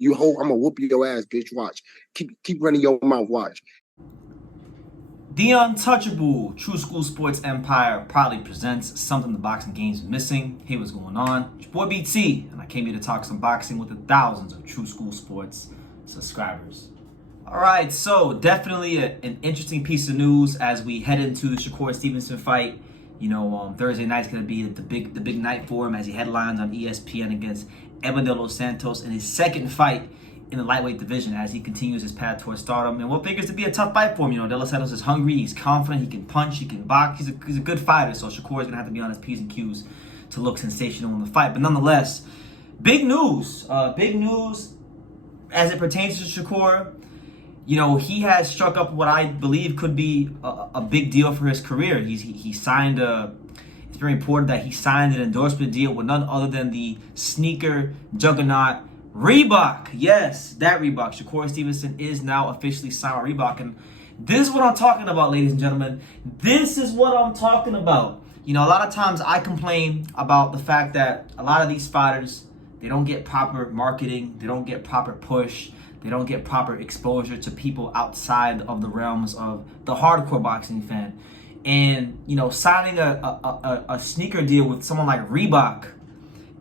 You hold, I'm gonna whoop your ass, bitch. Watch. Keep running your mouth. Watch. The untouchable True School Sports Empire proudly presents something the boxing game's missing. Hey, what's going on? It's your boy BT, and I came here to talk some boxing with the thousands of True School Sports subscribers. All right, so definitely an interesting piece of news as we head into the Shakur Stevenson fight. You know, Thursday night's gonna be the big night for him as he headlines on ESPN against Edmundo dos Santos in his second fight in the lightweight division as he continues his path towards stardom. And what figures to be a tough fight for him. You know, Dos Santos is hungry, he's confident, he can punch, he can box, he's a good fighter. So Shakur is gonna have to be on his P's and Q's to look sensational in the fight. But nonetheless, big news as it pertains to Shakur. You know, he has struck up what I believe could be a big deal for his career. He signed it's very important that he signed an endorsement deal with none other than the sneaker juggernaut Reebok. Yes, that Reebok. Shakur Stevenson is now officially signed with Reebok. And this is what I'm talking about, ladies and gentlemen. This is what I'm talking about. You know, a lot of times I complain about the fact that a lot of these fighters, they don't get proper marketing, they don't get proper push, they don't get proper exposure to people outside of the realms of the hardcore boxing fan. And, you know, signing a sneaker deal with someone like Reebok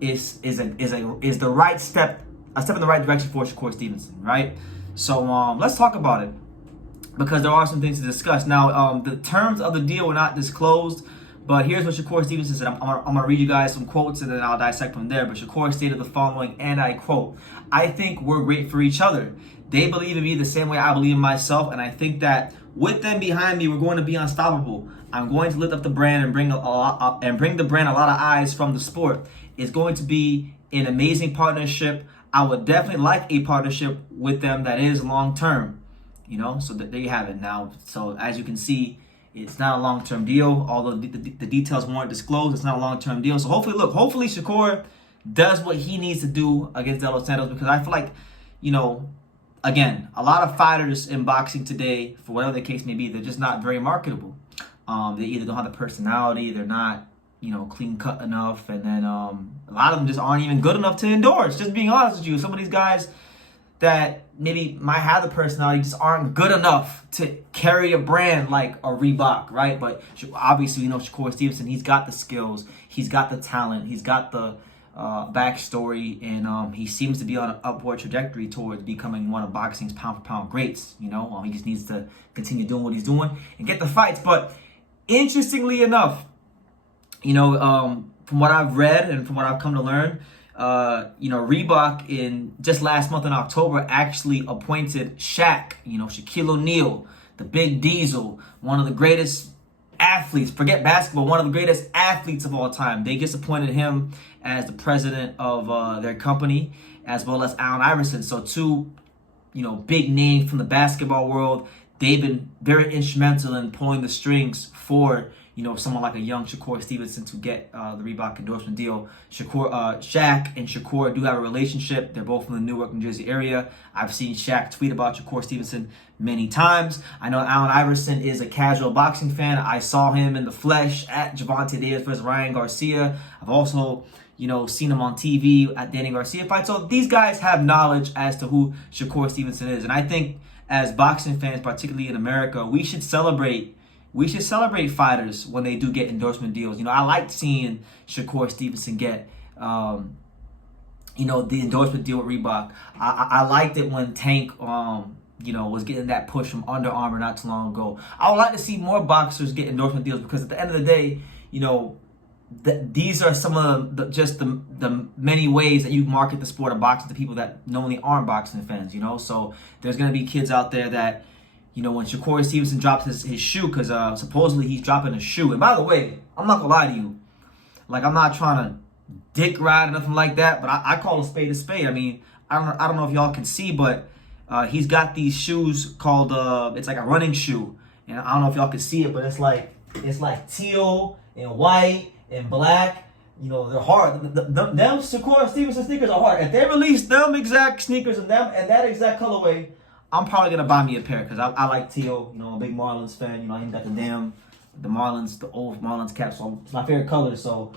is the right step, a step in the right direction for Shakur Stevenson, right? So let's talk about it because there are some things to discuss. Now, the terms of the deal were not disclosed, but here's what Shakur Stevenson said. I'm gonna read you guys some quotes and then I'll dissect from there. But Shakur stated the following, and I quote, "I think we're great for each other. They believe in me the same way I believe in myself, and I think that with them behind me, we're going to be unstoppable. I'm going to lift up the brand and bring the brand a lot of eyes from the sport. It's going to be an amazing partnership. I would definitely like a partnership with them that is long term." You know, so there you have it now. So as you can see, it's not a long-term deal. Although the details weren't disclosed, it's not a long-term deal. So hopefully Shakur does what he needs to do against Dos Santos, because I feel like, you know, again, a lot of fighters in boxing today, for whatever the case may be, they're just not very marketable. They either don't have the personality, they're not, you know, clean-cut enough, and then a lot of them just aren't even good enough to endorse. Just being honest with you, some of these guys that maybe might have the personality just aren't good enough to carry a brand like a Reebok, right? But obviously, you know, Shakur Stevenson, he's got the skills, he's got the talent, he's got the backstory, and he seems to be on an upward trajectory towards becoming one of boxing's pound-for-pound greats. You know, he just needs to continue doing what he's doing and get the fights. But interestingly enough, you know, from what I've read and from what I've come to learn, you know, Reebok in just last month in October actually appointed Shaq, you know, Shaquille O'Neal, the Big Diesel, one of the greatest athletes, forget basketball, one of the greatest athletes of all time. They just appointed him as the president of their company, as well as Allen Iverson. So two, you know, big names from the basketball world. They've been very instrumental in pulling the strings for, you know, someone like a young Shakur Stevenson to get the Reebok endorsement deal. Shaq and Shakur do have a relationship. They're both from the Newark, New Jersey area. I've seen Shaq tweet about Shakur Stevenson many times. I know Allen Iverson is a casual boxing fan. I saw him in the flesh at Gervonta Davis versus Ryan Garcia. I've also, you know, seen him on TV at Danny Garcia fight. So these guys have knowledge as to who Shakur Stevenson is. And I think as boxing fans, particularly in America, we should celebrate fighters when they do get endorsement deals. You know, I liked seeing Shakur Stevenson get, you know, the endorsement deal with Reebok. I liked it when Tank, you know, was getting that push from Under Armour not too long ago. I would like to see more boxers get endorsement deals, because at the end of the day, you know, these are some of the many ways that you market the sport of boxing to people that normally aren't boxing fans. You know, so there's gonna be kids out there that, you know, when Shakur Stevenson drops his shoe, because supposedly he's dropping a shoe. And by the way, I'm not gonna lie to you, like, I'm not trying to dick ride or nothing like that, but I call a spade a spade. I mean, I don't know if y'all can see, but he's got these shoes called it's like a running shoe, and I don't know if y'all can see it, but it's like teal and white and black. You know, they're hard. Them Shakur Stevenson sneakers are hard. If they release them exact sneakers and that exact colorway, I'm probably gonna buy me a pair, because I like teal. You know, I'm a big Marlins fan. You know, I even got the old Marlins cap, so it's my favorite color. So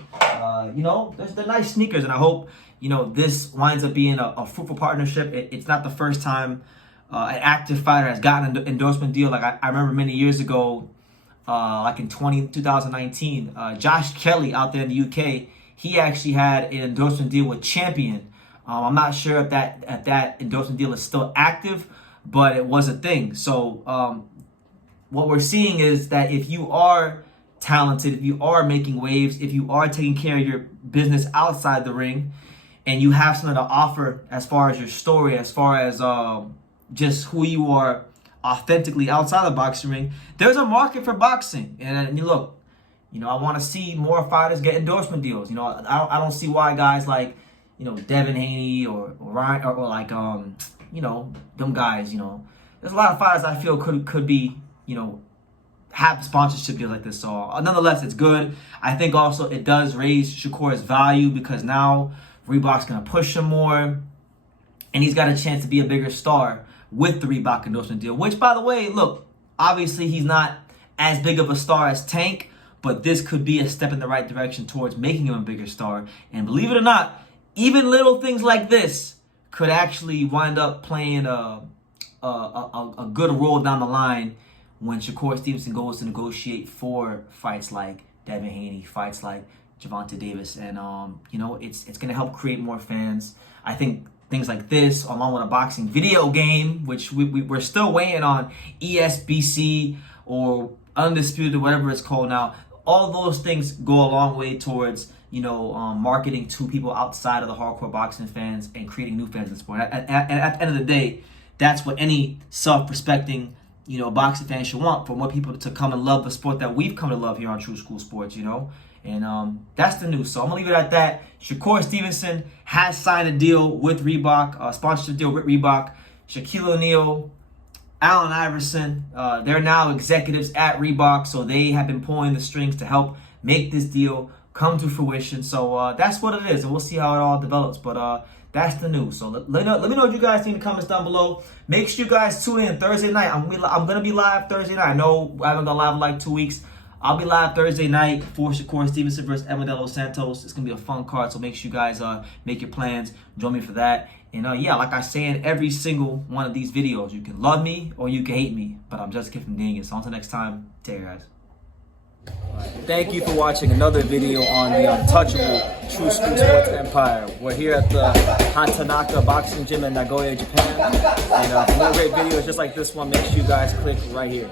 you know, they're nice sneakers, and I hope, you know, this winds up being a fruitful partnership. It's not the first time an active fighter has gotten an endorsement deal. Like I remember many years ago, like in 2019, Josh Kelly out there in the UK, he actually had an endorsement deal with Champion. I'm not sure if that endorsement deal is still active, but it was a thing. So what we're seeing is that if you are talented, if you are making waves, if you are taking care of your business outside the ring, and you have something to offer as far as your story, as far as just who you are authentically outside the boxing ring, there's a market for boxing. And you look, you know, I want to see more fighters get endorsement deals. You know, I don't see why guys like, you know, Devin Haney or Ryan or like you know, them guys. You know, there's a lot of fighters I feel could be, you know, have sponsorship deals like this. So nonetheless, it's good. I think also it does raise Shakur's value because now Reebok's gonna push him more, and he's got a chance to be a bigger star with the Reebok endorsement deal. Which, by the way, look, obviously he's not as big of a star as Tank, but this could be a step in the right direction towards making him a bigger star. And believe it or not, even little things like this could actually wind up playing a good role down the line when Shakur Stevenson goes to negotiate for fights like Devin Haney, fights like Gervonta Davis. And, you know, it's going to help create more fans. I think things like this, along with a boxing video game, which we're still waiting on, ESBC or Undisputed, or whatever it's called now, all those things go a long way towards, you know, marketing to people outside of the hardcore boxing fans and creating new fans in the sport. And at the end of the day, that's what any self-respecting, you know, boxing fan should want, for more people to come and love the sport that we've come to love here on True School Sports, you know. And that's the news. So I'm going to leave it at that. Shakur Stevenson has signed a deal with Reebok, a sponsorship deal with Reebok. Shaquille O'Neal, Allen Iverson, they're now executives at Reebok, so they have been pulling the strings to help make this deal come to fruition. So that's what it is, and we'll see how it all develops. But that's the news. So let me know what you guys think in the comments down below. Make sure you guys tune in Thursday night. I'm going to be live Thursday night. I know I haven't gone live in like 2 weeks. I'll be live Thursday night for Shakur Stevenson versus Emma Santos. It's going to be a fun card, so make sure you guys make your plans. Join me for that. And yeah, like I say in every single one of these videos, you can love me or you can hate me, but I'm just kidding, dang it. So until next time, take care, guys. Thank you for watching another video on the untouchable True School Sports Empire. We're here at the Hatanaka Boxing Gym in Nagoya, Japan. And for more great videos just like this one, make sure you guys click right here.